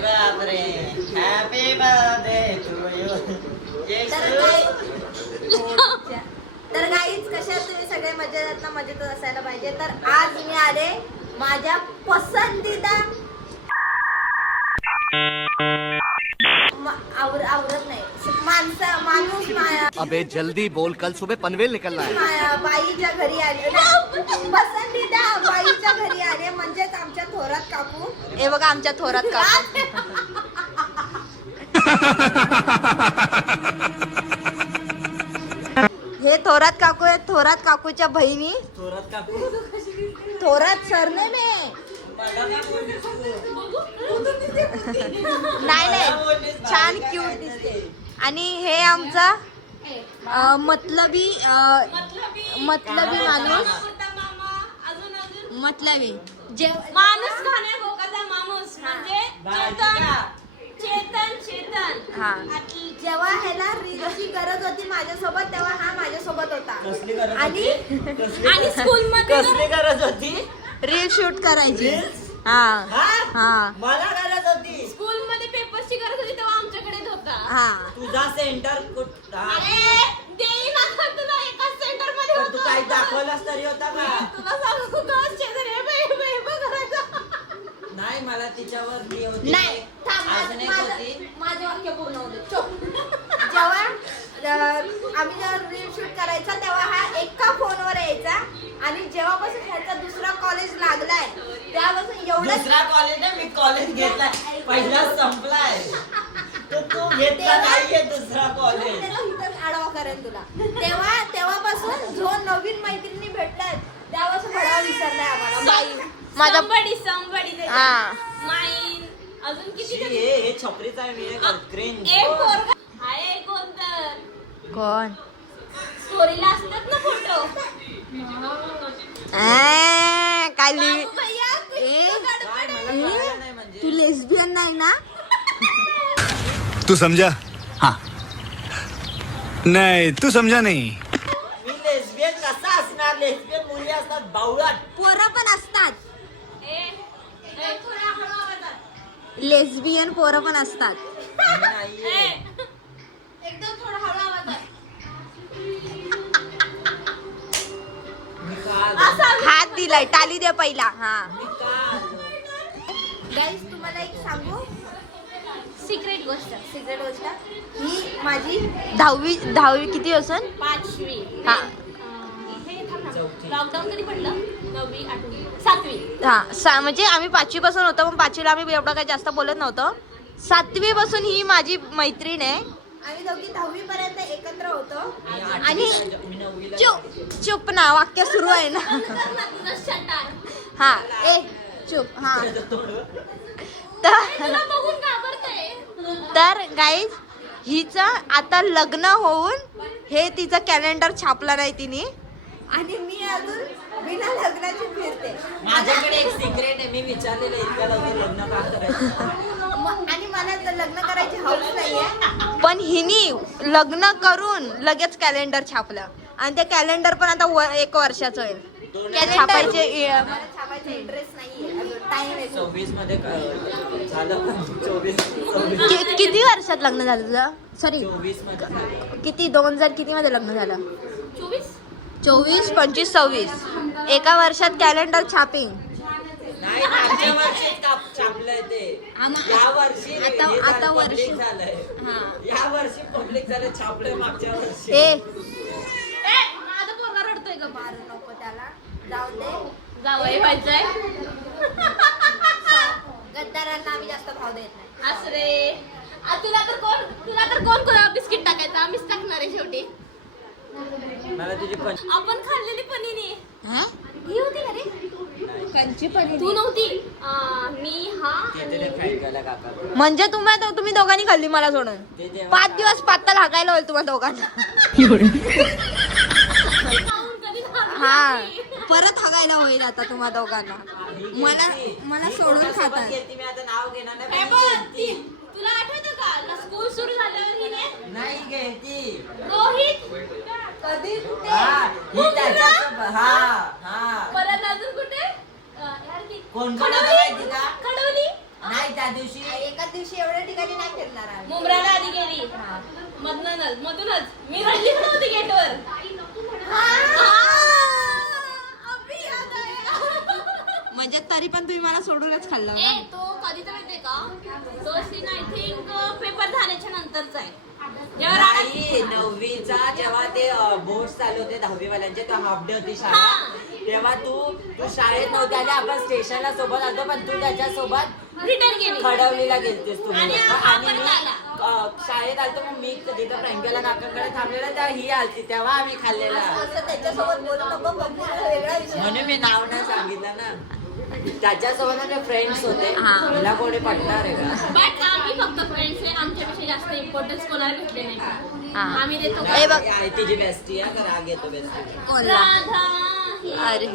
अरे बापरे, happy birthday to you. तर गाईज कशा तुम्ही सगळे मजेत ना, मजेतच असायला पाहिजे. तर आज मी आले माझ्या पसंदीदा आवरत नाही माणूस अबे जल्दी बोल, कल सुबह पनवेल निकलना है. बाईच्या घरी आले, पसंदीदा बाईच्या घरी आले, म्हणजेच आमच्या थोरात काकू. हे बघा आमच्या थोरात काकू. हे थोरात काकू आहेत, थोरात काकूच्या बहिणी. थोरात सरनेम आहे. नाही छान क्यूट दिसते. आणि हे आमचा मतलबी माणूस, मतलबी माणूस खाणे भोकाचा माणूस म्हणजे चेतन. हा, जेव्हा ह्याला रीलची गरज होती माझ्यासोबत, तेव्हा हा माझ्यासोबत होता. आणि स्कूल मध्ये कसली गरज होती? रील शूट करायची. हा मला गरज होती. स्कूल मध्ये पेपर्सची गरज होती तेव्हा आमच्याकडेच होता. हा, तुझा सेंटर देईन आता तुला एकाच सेंटर मध्ये तू होतो. काही दाखवलास तरी होता का? तुला सांगू का शेजारी करायचं. नाही, मला तिच्यावर मी होती. नाही अजून एक होती. माझे वाक्य पूर्ण होते. जेव्हा आम्ही जेव्हा रील शूट करायचा तेव्हा हा एका फोनवर यायचा. आणि जेव्हापासून ह्याचा दुसरा कॉलेज लागलाय त्यापासून एवढं. दुसरा कॉलेज नाही, मी कॉलेज घेतलाय. पहिला संपलाय. तू घेतला नाहीये दुसरा कॉलेज. इथंच आडवा करेन तुला. तेव्हापासून जो नवीन मैत्रिणी भेटतात त्यापासून भडावा विसरलाय आम्हाला. बाई माझा संबडी हा माईन अजून किती हे छपरीचा आहे. मी एक पोरगा आहे कोणतं कोण स्टोरीला असतात ना फोटो. काय म्हणजे तू लेस्बियन नाही ना? तू समझा? हाँ. नहीं, तू समझा नहीं. मी लेस्बियन कसा असणार? लेस्बियन मुली असतात बावळट. पोरं पण असतात. लेस्बियन पोरं पण असतात. एकदम थोडा हळू आवाजात. हात दिलाय, टाली दे पहिला. हा गाईस, तुम्हाला एक सांगू सिक्रेट गोष्ट ही माझी दहावी किती असन? 5वी. हा लॉकडाऊन कधी पडलं? 9वी 8वी 7वी. हा म्हणजे आम्ही 5वी पासून होतो, पण 5वीला आम्ही एवढं काही जास्त बोलत नव्हतो. 7वी पासून ही माझी मैत्रीण आहे. आम्ही दोघी 10वी पर्यंत एकत्र होतो. आणि चुप ना, वाक्य सुरू आहे ना. हा चुप. हा बघून घाबरते. तर गाईज, हिचं आता लग्न होऊन हे तिचं कॅलेंडर छापला नाही तिने. आणि मी अजून बिना लग्नाची फिरते. माझ्याकडे एक सिक्रेट आहे. मी विचारलेलं इतक्या लवकर लग्न का करायचं. आणि मला लग्न करायची हौस नाहीये, पण हिनी लग्न करून लगेच कॅलेंडर छापलं. आणि ते कॅलेंडर पण आता 1 वर्षाचं होईल. छापायचे इंटरेस्ट नाहीये. टाइम आहे. 24 मध्ये झालं. 24 किती वर्षात लग्न झालं तुझं? सॉरी 24 मध्ये किती? 2000 किती मध्ये लग्न झालं? 24 24 25 26 एका वर्षात कॅलेंडर छापिंग. नाही, मागच्या वर्षी छापलंय ते. या वर्षी आता वर्ष पब्लिक झालंय. या वर्षी पब्लिक झालं, छापलंय मागच्या वर्षी. माझा पोरगा रडतोय ग. मारू नको त्याला, जाऊ दे. जावई व्हायचंय. गद्दारांना आम्ही जास्त भाव देत नाही. असं रे. तुला तर कोण बिस्किट टाकायचं? आम्हीच टाकणार आहे शेवटी. मला तुझी आपण खाल्लेली पनीर ही होती का रे? कंची पनीर तू नव्हती. मी काका. म्हणजे तुम्ही दोघांनी खाल्ली मला सोडून. 5 दिवस पातळ हाकायला होईल तुम्हाला दोघांना. हा, परत हागायला होईल आता तुम्हा दोघांना. मला सोडून खातात. मी आता नाव घेणार नाही. तुला आठवतं का स्कूल सुरू झाल्यावर हिने नाही घ्यायची. रोहित कधी परत अजून कुठे कोण खडवली माहिती का? खडवली नाही, त्या दिवशी एका उमराला आधी गेली मधूनच मी रडली पण होती गेटवर. म्हणजे तरी पण तुम्ही मला सोडूनच खाल्ला ना. तो कधी तर माहितीये का, तो सीन आय थिंक पेपर झाल्याच्या नंतरचा आहे. जेव्हा नाही, 9वीचा जेव्हा ते बोर्ड चालू होते 10वी वाल्यांचे, तेव्हा हाफ डे होती शाळा. तेव्हा तू शाळेत नव्हती आणि आपण स्टेशनला सोबत आलो, पण तू त्याच्यासोबत रिटर्न गेली खडवलीला गेलतेस तुम्ही. आणि आणि आपण मी शाळेत आलतो, मग मी तिथं फ्रँकेला काकांकडे थांबलेला, तेव्हा ही आलती, तेव्हा आम्ही खाल्लेला. असं त्याच्यासोबत बोलू नको, बघू वेगळा विषय. म्हणून मी नाव नाही सांगितलं ना. त्याच्यासोबत माझे फ्रेंड्स होते. मला कोणी पटणार आहे का? बट आम्ही फक्त फ्रेंड्स आहे, आमच्यापेक्षा जास्त इम्पॉर्टन्स कोणाला भेटले नाही. आम्ही देतो. ए बघ. आहे तिची बेस्टी आहे का, राग येतो बेस्टी. कोणला? राधा ही अरे.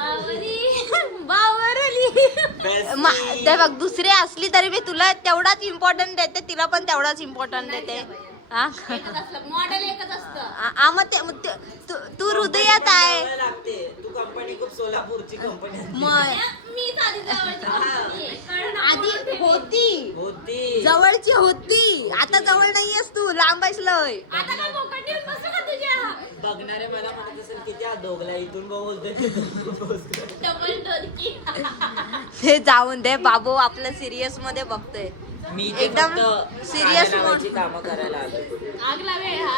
बावरली. ते बघ, दुसरी असली तरी मी तुला तेवढाच इम्पॉर्टंट देते, तिला पण तेवढाच इम्पॉर्टंट देते. मॉडेल एकच असतं. मग तू हृदयात आहे. लागते. तू कंपनी खूप सोलापूरची कंपनी मग मी आधी आधी होती होती. जवळची होती, आता जवळ नाहीयेस तू, लांब आहेस लय. आता काय पोकट देऊन बसू का तुझ्या? बघणारे मला म्हणत असेल किती हा दोघला इथून बोलतोय. डबल डोलकी. ते जाऊन दे बाबू, आपलं सिरियस मध्ये बघतोय. मी एकदम serious serious कामं करायला आलो. आग लावे हा.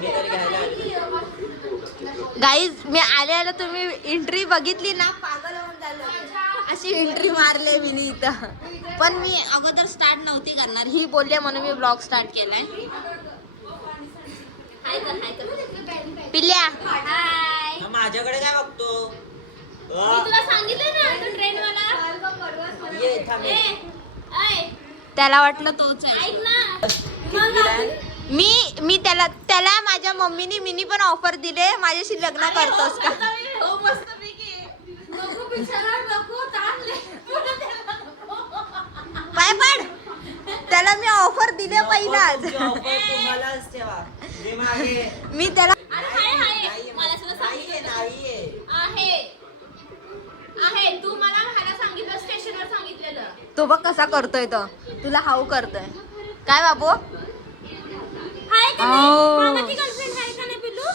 मी तरी घ्यायला आलो. गाईज, मी आले तुम्ही एंट्री बघितली ना, पागल होऊन झालं. अशी एंट्री मारले मी इथं. पण मी अगोदर स्टार्ट नव्हती करणार, ही बोलले म्हणून मी ब्लॉग स्टार्ट केलाय. हाय कर. पिल्या, हाय. माझ्याकडे काय बघतो? मी तुला सांगितलं ना तो ट्रेन वाला. ये थांब ये. ऐ, त्याला वाटलं तोच आहे. ऐक ना. किती राहील? मी त्याला माझ्या मम्मीनी मिनी पण ऑफर दिले, माझ्याशी लग्न करतोस का? हो मस्तपैकी. नको बिचारा, नको ताणले. पाय पड, त्याला मी ऑफर दिले पहिलाच. तुमची offer तुम्हालाच ठेवा. जे मागे. मी त्याला अरे हाय. नाहीये, मला सुद्धा नाहीये, सांगितलं. नाहीये. आहे तू मला ह्याला सांगितलं, स्टेशनवर सांगितलेलं. तो बघ कसा करतोय, तो तुला हाऊ करतोय काय बाबू? हाय का नाही? Oh. मामाची गर्लफ्रेंड आहे का नाही पिल्लू?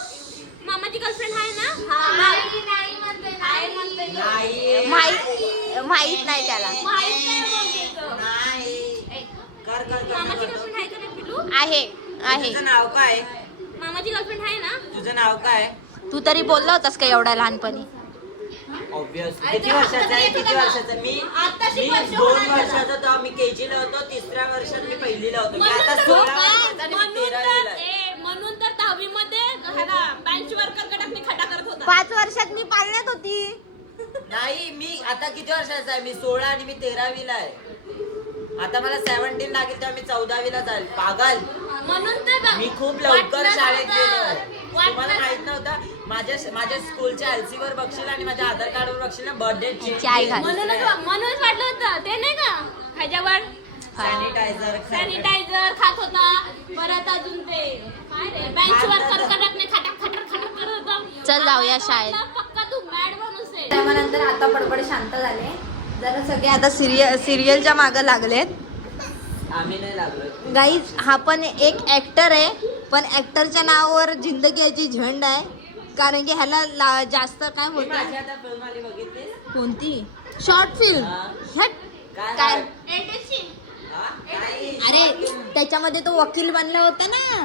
मामाची गर्लफ्रेंड आहे ना? नाही म्हणते, नाही म्हणते. नाहीये. माहित नाही त्याला. माहित नाही बोलते तो. नाही. कर मामाची गर्लफ्रेंड आहे का नाही पिल्लू? आहे. तुझं नाव काय? मामाची गर्लफ्रेंड आहे ना? तुझं नाव काय? तू तरी बोलला होतास का एवढ्या लहानपणी? ऑब्वियस. किती वर्षाचा आहे? किती वर्षाचा? मी आत्ताशी वर्ष 2 वर्षाचा तेव्हा मी केजीला होतो. 3ऱ्या वर्षात मी पहिलीला होतो. मी आता 16 वर्षाचा आणि मी 13वीला आहे. म्हणून तर 10वी मध्ये बेंच वर्कर कडक मी खड्डा करत होता. 5 वर्षात मी पाळण्यात होती. नाही, मी आता किती वर्षाचा आहे? मी 16 आणि मी 13वीला आहे. आता मला 17 लागेल तेव्हा मी 14वीला जाईल. पागल. म्हणून तर बघ, मी खूप लवकर वाटलं शाळेत नव्हतं. गेलो. तुम्हाला माहित नव्हतं. माझ्या स्कूलच्या LC वर बघशील आणि माझ्या आधार कार्डवर बघशील ना, बर्थडे तिची आई घाल. म्हणूनच वाटलं होतं ते नाही का ह्याच्यावर सॅनिटायझर खात होता. परत अजून ते काय रे बेंच वर्कर कडक नाही खटर करत होता. चल जाऊया शाळेत. पक्का तू मॅड बनूस आहे. त्यानंतर आता बडबड शांत झाले, जरा सगळे आता सिरियलच्या मागे लागलेत. आम्ही नाही लागलो. गाईज, हा पण एक ऍक्टर आहे, पण ऍक्टरच्या नावावर जिंदगीची झंड आहे. कारण की ह्याला जास्त काय मी होत. माझी आता फिल्म आली बघितली. कोणती? Short film. हा. काय एटेची. हा? नाही, अरे short film. त्याच्यामध्ये तो वकील बनला होता ना.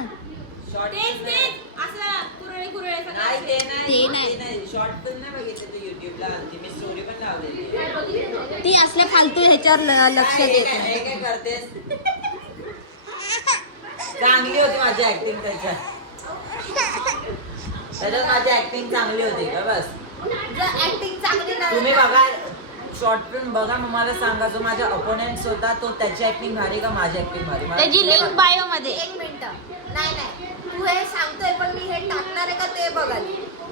Short तेच film तेच असं कुरळे नाही, ते ते नाही. नाही. शॉर्ट फिल्म नाही बघितली. तू युट्यूबला आलती. मी स्टोरी पण लावलेली. ती असल्या फालतू ह्याच्यावर लक्ष काय, देत हे नाही. काय करतेस? चांगली होती माझी ऍक्टिंग त्याच्यात माझी ऍक्टिंग चांगली होती का? बस ऍक्टिंग चांगली नाही. तुम्ही बघा शॉर्ट फिल्म बघा, मग मला सांगा. जो माझा अपोनेंट होता तो त्याची ऍक्टिंग भारी का माझी ऍक्टिंग भारी? त्याची लिंक बायो मध्ये. 1 मिनिट. नाही तू हे सांगतोय, पण मी हे टाकणार आहे का ते बघाल.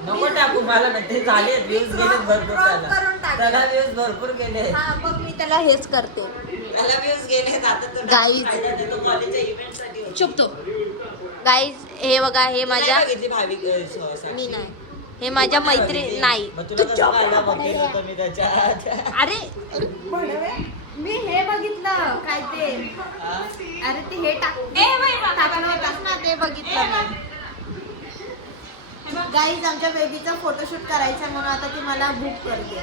नको टाकू. मला ते झाले व्ह्यूज गेले भरपूर. Crop करून टाक. त्याला व्ह्यूज भरपूर गेले. हा बघ, मी त्याला हेच करते. त्याला व्ह्यूज गेले. आता तो Guys. फायदा देतो कॉलेजच्या इव्हेंट साठी. चुप तो. गाईज, हे बघा, हे माझ्या नाही बघितली भाविक मी नाही, हे माझ्या मैत्रीण नाही. मग तुला कसं कळलं बघितलं होतं मी त्याच्यात? अरे मी हे बघितलं काय ते. हा? अरे बघितलं मी. गाईज आमच्या बेबीचा फोटोशूट करायचा म्हणून आता ती मला बुक करते.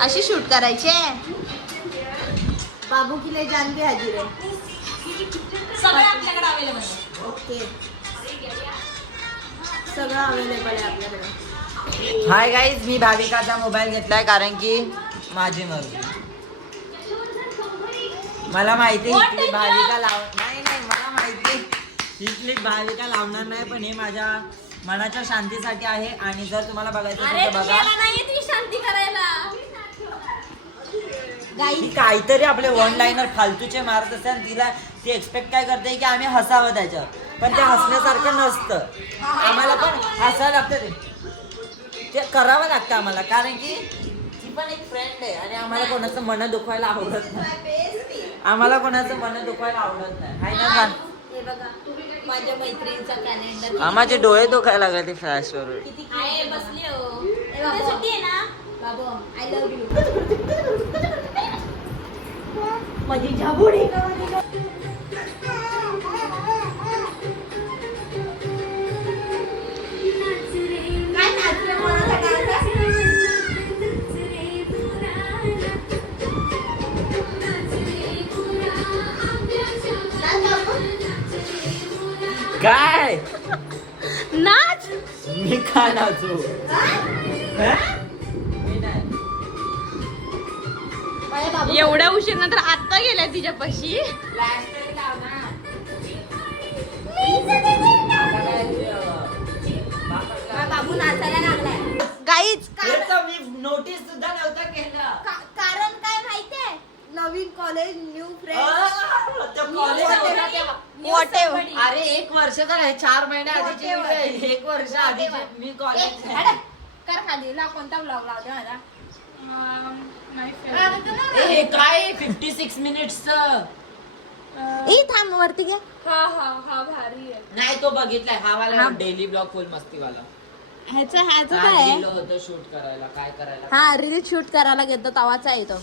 अशी शूट करायची आहे. बाबू की ले जान भी हाजीर आहे. सगळं आपल्याकडे अवेलेबल आहे. ओके सगळं अवेलेबल आहे आपल्याकडे. हाय गाईज, मी भाविकाचा मोबाईल घेतलाय कारण की माझी मर्जी. मला माहिती ही क्लिप भाविका नाही मला माहिती ही क्लिप भाविका लावणार नाही, पण हे माझ्या मनाच्या शांतीसाठी आहे. आणि जर तुम्हाला बघायचं अरे असेल तर बघा. तुम्हाला नाही ती शांती करायला. ती काहीतरी आपले वन लाईनर फालतूचे मारत असते आणि तिला ती एक्सपेक्ट काय करते की आम्ही हसावं त्याच्यावर, पण ते हसण्यासारखं नसतं. आम्हाला पण हसायला लागतं, ते करावं लागतं आम्हाला, कारण की ती पण एक फ्रेंड आहे आणि आम्हाला कोणाचं मन दुखवायला आवडत नाही. आम्हाला कोणाचं मन दुखवायला आवडत नाही. हाय ना मान? हे बघा माझ्या मैत्रिणीचा कॅलेंडर. माझे डोळे दुखायला लागले फ्लॅश वरून. किती आहे बसली हो. ए बाबा. उद्या सुट्टी आहे ना. बाबू आय लव्ह यू. माझी झाबुडी काय नाचले कोणाचा डान्स आहे? काय नाच. मी का नाचू? मी नाही. माझ्या बाबू एवढ्या उशीर नंतर आता गेल्या तिच्यापाशी. माझा बाबू नाचायला लागलाय. गाईच मी नोटीस सुद्धा नव्हता केलं. कारण काय माहितीये, नवीन कॉलेज न्यू फ्रेंड कॉलेज अरे 1 वर्ष तर आहे, 4 महिने आधीची video आहे. 1 वर्ष आधीची मी कॉलेज कर खाली ला कोणता ब्लॉग लावते माझा. हे काय 56 मिनिट्सचं ए थांब वरती घे. हा हा हा भारी आहे. नाही, तो बघितलाय हा वाला डेली ब्लॉग फुल मस्तीवाला. ह्याचं आज काय गेलो होतो शूट करायला, काय करायला. हा रील शूट करायला घेतो तवाचा आहे तो.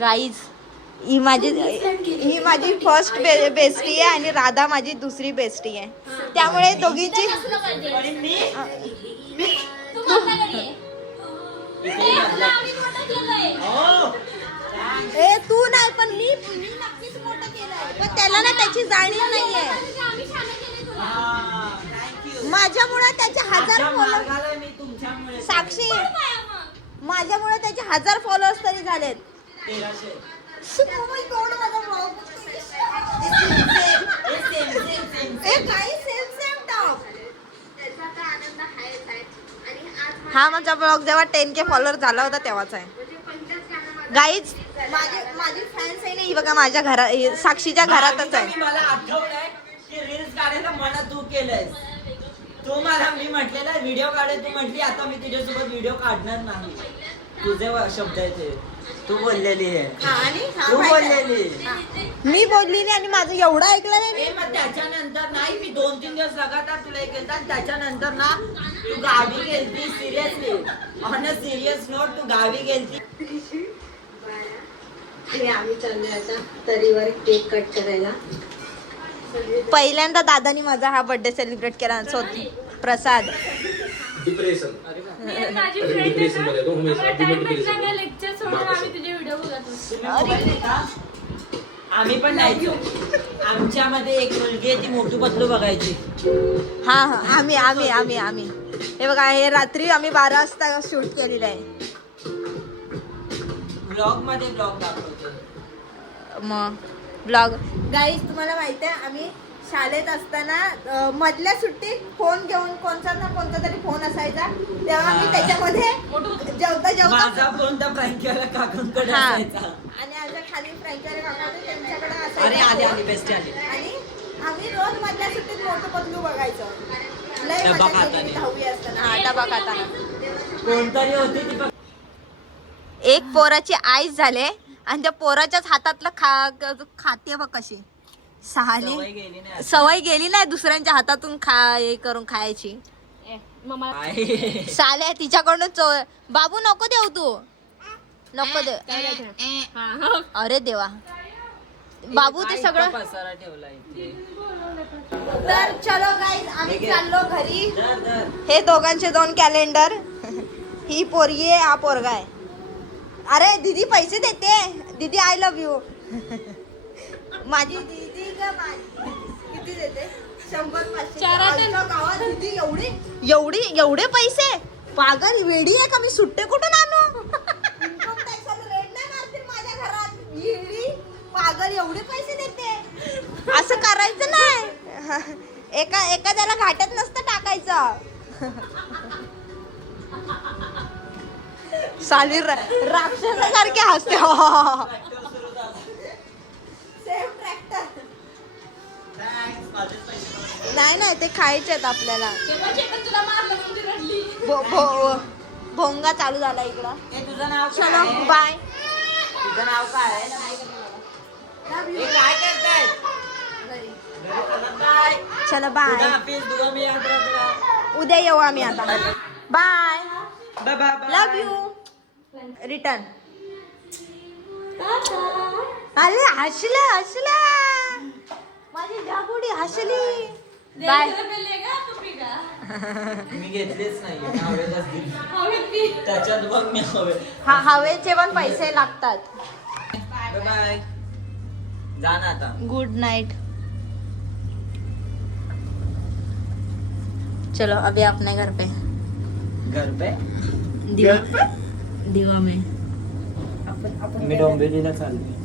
गाईज ही माझी फर्स्ट बेस्टी आहे आणि राधा माझी दुसरी बेस्टी आहे. त्यामुळे दोघींची आणि मी तू मोठा घरी आहे. ए, आपलं आम्ही मोठं केलंय. हो. ए तू नाही पण मी नक्कीच मोठं केलंय, पण त्याला ना त्याची जाणीव नाहीये. आम्ही छान केलंय तुला. हा, thank you. माझ्यामुळे त्याचे 1000 माझ्या फॉलोअर्स. मार्गाला मी तुमच्यामुळे साक्षी काय मग? माझ्यामुळे त्याचे 1000 फॉलोअर्स तरी झालेत. 1300. Oh my God, माझा vlog. ए काही सेम टॉप. हा माझा ब्लॉग जेव्हा 10K फॉलोअर झाला होता तेव्हाच आहे. गाईज माझी फॅन्स आहे ना, ही बघा माझ्या घरात साक्षीच्या घरातच आहे. मला आठवलंय की रील्स काढायला मला तू केलंयस. तू मला मी म्हटलेला व्हिडिओ काढेल, तू म्हटली आता मी तुझ्यासोबत व्हिडिओ काढणार नाही. तुझे शब्द आहे ते, तू बोललेली आहे. तू बोललेली. मी बोलली नाही आणि माझं एवढं ऐकलं नाही. ए मग त्याच्यानंतर नाही, मी 2-3 दिवस लगातार तुला हे केलं आणि त्याच्यानंतर ना तू गावी गेलती. Seriously on a serious note तू गावी गेलती. आम्ही चाललोय आता तरीवर केक कट करायला. पहिल्यांदा दादानी माझा हा बर्थडे सेलिब्रेट केला. प्रसाद डिप्रेशन माझी फ्रेंड आहे ना, आम्हाला टाइम भेटला का लेक्चर सोडून आम्ही तुझे व्हिडिओ बघत असतो. आम्ही पण जायचो. आमच्यामध्ये एक मुलगी आहे, ती मोठू पतलू बघायची. हा आम्ही हे बघा, हे रात्री आम्ही 12 वाजता शूट केलेलं आहे. ब्लॉग मध्ये ब्लॉग दाखवतो. मग ब्लॉग गाईज तुम्हाला माहिती आहे, आम्ही शाळेत असताना मधल्या सुट्टीत फोन घेऊन कोणता ना कोणता तरी फोन असायचा, तेव्हा मी त्याच्यामध्ये जेवता माझा फोन तर फ्रँकीवाला काकांकडे हा. असायचा. आणि आमच्या खाली फ्रँकीवाले काका होते त्यांच्याकडे अरे आली असायचा. आली बेस्ट आली. आणि आम्ही रोज मधल्या सुट्टीत मोठं पतलू बघायचो. लय डबा मजा खाताना. केली 10वी असताना. हा डबा खाताना. कोणतरी होती ती. एक पोराची आईच झाले आणि त्या पोराच्याच हातातलं खाते बघ कशी सवय सहाली गेली नाही. सवय गेली नाही दुसऱ्यांच्या हातातून हे करून खायची. मम्मा आई. साल्या तिच्याकडून बाबू नको देऊ तू नको दे. अरे देवा बाबू ते सगळं. पसारा ठेवला इथे. तर चलो गाईज आम्ही ठीक आहे. चाललो घरी. धर. हे दोघांचे 2 कॅलेंडर. ही पोरगी आहे हा पोरगा आहे. अरे दीदी पैसे देते. दीदी आय लव्ह यू. माझी दीदी का माझी किती देते 100-500 गावात दीदी एवढे पैसे. पागल वेडी आहे का मी सुट्टे कुठून आणू. इन्कम टॅक्सला रेट नाही मारतील माझ्या घरात. वेडी पागल एवढे पैसे देते. असं करायचं नाही. एखाद्याला घाटात नसतं टाकायचं. साली राक्षसासारखे हसते. Same tractor. नाही ते खायचे आहेत आपल्याला. तुला मारलं म्हणून ती रडली. भोंगा चालू झाला इकडं. ए, तुझं नाव काय चलो आहे? बाय. तुझं नाव काय आहे? हे काय करताय? बाय. चलो उद्या बाय. ऑफिस, दुआ मी याद रखना. उद्या येऊ आम्ही आता. Bye. Bye bye. Love you. Return. अरे हसला माझी जाबुडी हसली. बाय. मी घेतलेच नाही. हवेलाच दिली. त्याच्यात बघ मी हवेचे पण पैसे लागतात. Bye bye. जा ना आता. Good night. चलो अभी अपने घर पे. घर पे दिवा में. मी डोंबिवलीला चाललोय.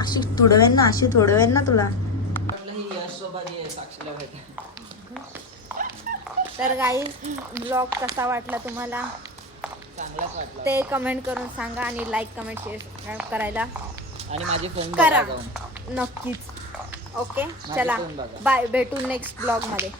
अशी थोडवेन ना तुला. म्हटलं ही यशोबाजी आहे, साक्षीला भेट. तर गाईज ब्लॉग कसा वाटला तुम्हाला चांगलाच वाटलं. ते कमेंट करून सांगा आणि लाईक कमेंट शेअर सबस्क्राईब करायला आणि माझी फोन करा नक्कीच. ओके चला phone बघा. बाय. भेटू नेक्स्ट ब्लॉग मध्ये.